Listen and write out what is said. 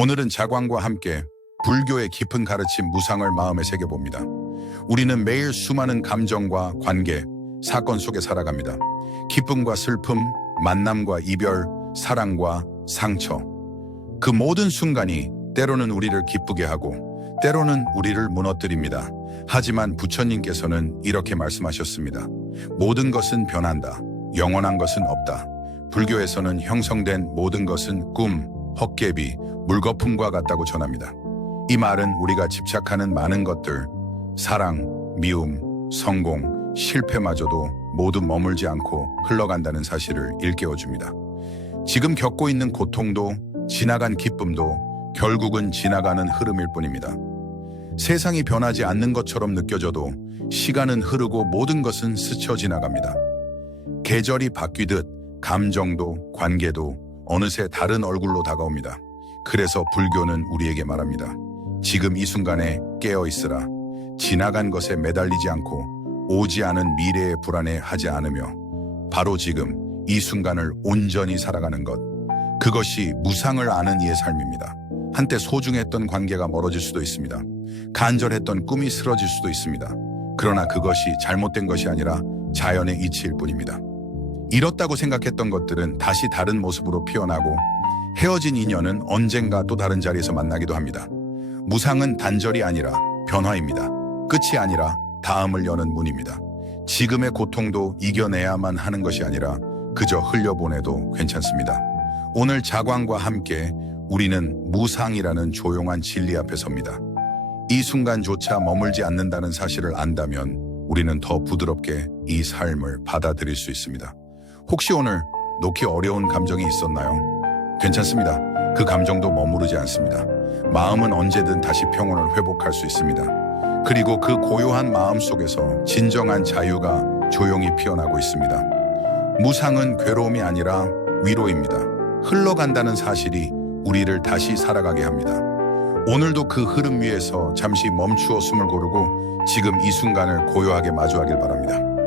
오늘은 자광과 함께 불교의 깊은 가르침 무상을 마음에 새겨봅니다. 우리는 매일 수많은 감정과 관계, 사건 속에 살아갑니다. 기쁨과 슬픔, 만남과 이별, 사랑과 상처. 그 모든 순간이 때로는 우리를 기쁘게 하고 때로는 우리를 무너뜨립니다. 하지만 부처님께서는 이렇게 말씀하셨습니다. 모든 것은 변한다. 영원한 것은 없다. 불교에서는 형성된 모든 것은 꿈, 헛개비, 물거품과 같다고 전합니다. 이 말은 우리가 집착하는 많은 것들, 사랑, 미움, 성공, 실패마저도 모두 머물지 않고 흘러간다는 사실을 일깨워줍니다. 지금 겪고 있는 고통도 지나간 기쁨도 결국은 지나가는 흐름일 뿐입니다. 세상이 변하지 않는 것처럼 느껴져도 시간은 흐르고 모든 것은 스쳐 지나갑니다. 계절이 바뀌듯 감정도 관계도 어느새 다른 얼굴로 다가옵니다. 그래서 불교는 우리에게 말합니다. 지금 이 순간에 깨어 있으라. 지나간 것에 매달리지 않고 오지 않은 미래에 불안해하지 않으며 바로 지금 이 순간을 온전히 살아가는 것. 그것이 무상을 아는 이의 삶입니다. 한때 소중했던 관계가 멀어질 수도 있습니다. 간절했던 꿈이 쓰러질 수도 있습니다. 그러나 그것이 잘못된 것이 아니라 자연의 이치일 뿐입니다. 잃었다고 생각했던 것들은 다시 다른 모습으로 피어나고 헤어진 인연은 언젠가 또 다른 자리에서 만나기도 합니다. 무상은 단절이 아니라 변화입니다. 끝이 아니라 다음을 여는 문입니다. 지금의 고통도 이겨내야만 하는 것이 아니라 그저 흘려보내도 괜찮습니다. 오늘 자광과 함께 우리는 무상이라는 조용한 진리 앞에 섭니다. 이 순간조차 머물지 않는다는 사실을 안다면 우리는 더 부드럽게 이 삶을 받아들일 수 있습니다. 혹시 오늘 놓기 어려운 감정이 있었나요? 괜찮습니다. 그 감정도 머무르지 않습니다. 마음은 언제든 다시 평온을 회복할 수 있습니다. 그리고 그 고요한 마음 속에서 진정한 자유가 조용히 피어나고 있습니다. 무상은 괴로움이 아니라 위로입니다. 흘러간다는 사실이 우리를 다시 살아가게 합니다. 오늘도 그 흐름 위에서 잠시 멈추어 숨을 고르고 지금 이 순간을 고요하게 마주하길 바랍니다.